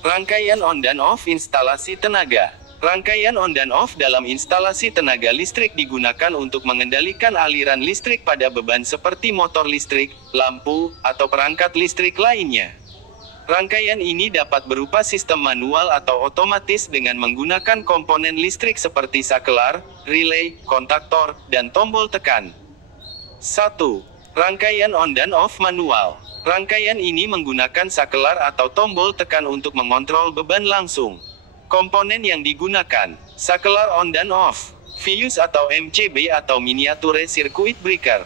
Rangkaian on dan off instalasi tenaga. Rangkaian on dan off dalam instalasi tenaga listrik digunakan untuk mengendalikan aliran listrik pada beban seperti motor listrik, lampu, atau perangkat listrik lainnya. Rangkaian ini dapat berupa sistem manual atau otomatis dengan menggunakan komponen listrik seperti sakelar, relay, kontaktor, dan tombol tekan. 1. Rangkaian on dan off manual. Rangkaian ini menggunakan sakelar atau tombol tekan untuk mengontrol beban langsung. Komponen yang digunakan: sakelar on dan off, fuse atau MCB atau miniature circuit breaker.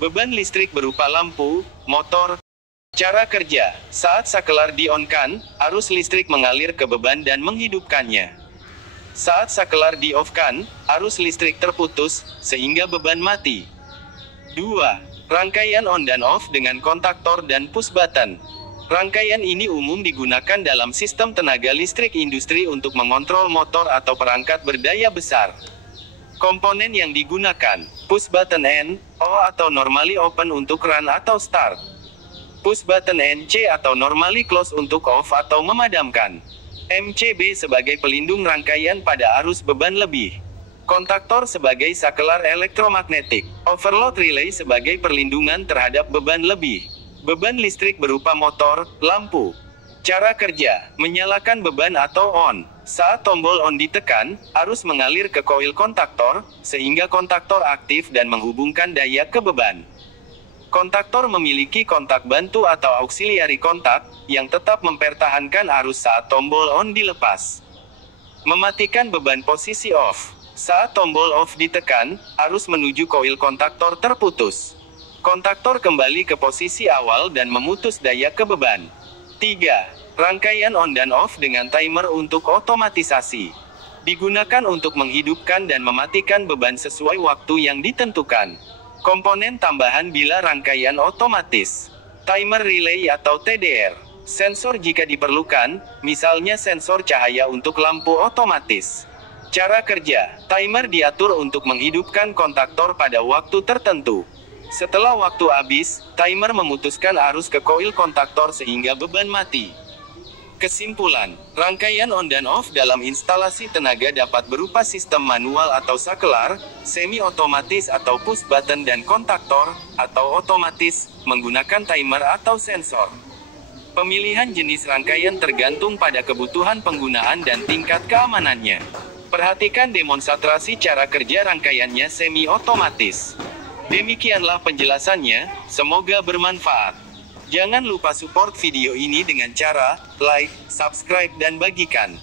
Beban listrik berupa lampu, motor. Cara kerja: saat sakelar di-on-kan, arus listrik mengalir ke beban dan menghidupkannya. Saat sakelar di-off-kan, arus listrik terputus, sehingga beban mati. 2. Rangkaian on dan off dengan kontaktor dan push button. Rangkaian ini umum digunakan dalam sistem tenaga listrik industri untuk mengontrol motor atau perangkat berdaya besar. Komponen yang digunakan: push button N, O atau normally open untuk run atau start. Push button NC atau normally close untuk off atau memadamkan. MCB sebagai pelindung rangkaian pada arus beban lebih. Kontaktor sebagai sakelar elektromagnetik. Overload relay sebagai perlindungan terhadap beban lebih. Beban listrik berupa motor, lampu. Cara kerja: menyalakan beban atau on. Saat tombol on ditekan, arus mengalir ke koil kontaktor, sehingga kontaktor aktif dan menghubungkan daya ke beban. Kontaktor memiliki kontak bantu atau auxiliary kontak, yang tetap mempertahankan arus saat tombol on dilepas. Mematikan beban posisi off. Saat tombol off ditekan, arus menuju koil kontaktor terputus. Kontaktor kembali ke posisi awal dan memutus daya ke beban. 3. Rangkaian on dan off dengan timer untuk otomatisasi. Digunakan untuk menghidupkan dan mematikan beban sesuai waktu yang ditentukan. Komponen tambahan bila rangkaian otomatis. Timer relay atau TDR. Sensor jika diperlukan, misalnya sensor cahaya untuk lampu otomatis. Cara kerja: timer diatur untuk menghidupkan kontaktor pada waktu tertentu. Setelah waktu habis, timer memutuskan arus ke koil kontaktor sehingga beban mati. Kesimpulan: rangkaian on dan off dalam instalasi tenaga dapat berupa sistem manual atau sakelar, semi-otomatis atau push button dan kontaktor, atau otomatis, menggunakan timer atau sensor. Pemilihan jenis rangkaian tergantung pada kebutuhan penggunaan dan tingkat keamanannya. Perhatikan demonstrasi cara kerja rangkaiannya semi-otomatis. Demikianlah penjelasannya, semoga bermanfaat. Jangan lupa support video ini dengan cara like, subscribe dan bagikan.